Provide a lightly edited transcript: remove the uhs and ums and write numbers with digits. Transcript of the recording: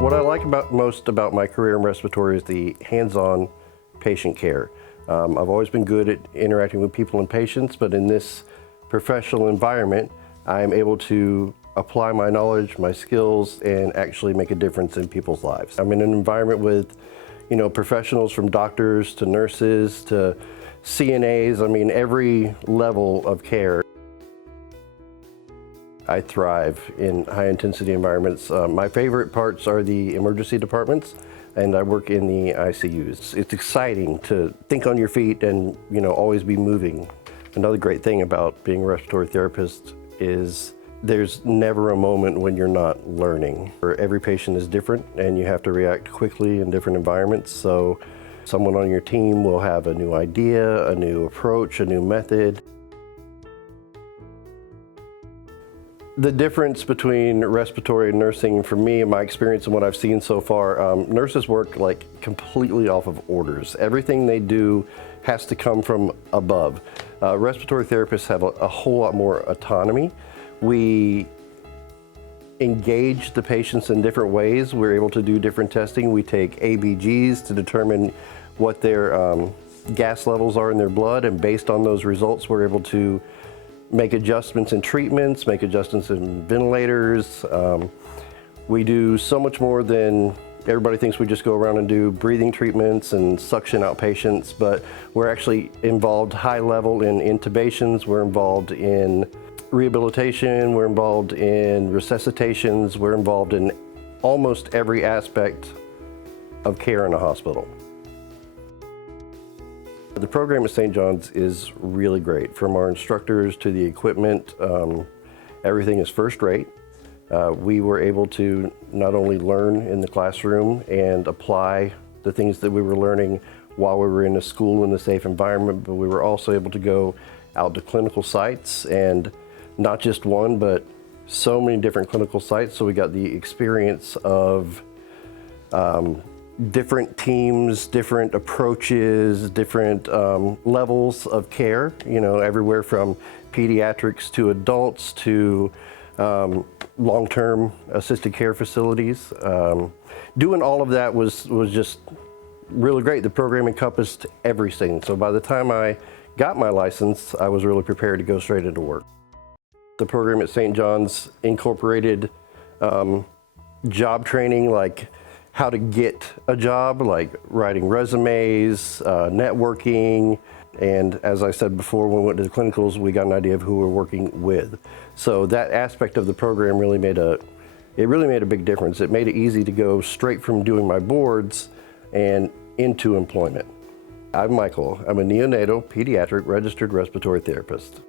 What I like most about my career in respiratory is the hands-on patient care. I've always been good at interacting with people and patients, but in this professional environment, I'm able to apply my knowledge, my skills, and actually make a difference in people's lives. I'm in an environment with, professionals from doctors to nurses to CNAs, every level of care. I thrive in high-intensity environments. My favorite parts are the emergency departments, and I work in the ICUs. It's exciting to think on your feet and, always be moving. Another great thing about being a respiratory therapist is there's never a moment when you're not learning. Every patient is different, and you have to react quickly in different environments. So someone on your team will have a new idea, a new approach, a new method. The difference between respiratory and nursing, for me, in my experience and what I've seen so far, nurses work completely off of orders. Everything they do has to come from above. Respiratory therapists have a whole lot more autonomy. We engage the patients in different ways. We're able to do different testing. We take ABGs to determine what their gas levels are in their blood, and based on those results, we're able to make adjustments in treatments, make adjustments in ventilators. We do so much more than everybody thinks. We just go around and do breathing treatments and suction out patients, but we're actually involved high level in intubations. We're involved in rehabilitation. We're involved in resuscitations. We're involved in almost every aspect of care in a hospital. The program at St. John's is really great. From our instructors to the equipment, everything is first rate. We were able to not only learn in the classroom and apply the things that we were learning while we were in a school in a safe environment, but we were also able to go out to clinical sites, and not just one, but so many different clinical sites. So we got the experience of different teams, different approaches, different levels of care, everywhere from pediatrics to adults to long-term assisted care facilities. Doing all of that was just really great. The program encompassed everything. So by the time I got my license, I was really prepared to go straight into work. The program at St. John's incorporated job training, like how to get a job, like writing resumes, networking, and as I said before, when we went to the clinicals, we got an idea of who we're working with. So that aspect of the program really made a big difference. It made it easy to go straight from doing my boards and into employment. I'm Michael. I'm a neonatal pediatric registered respiratory therapist.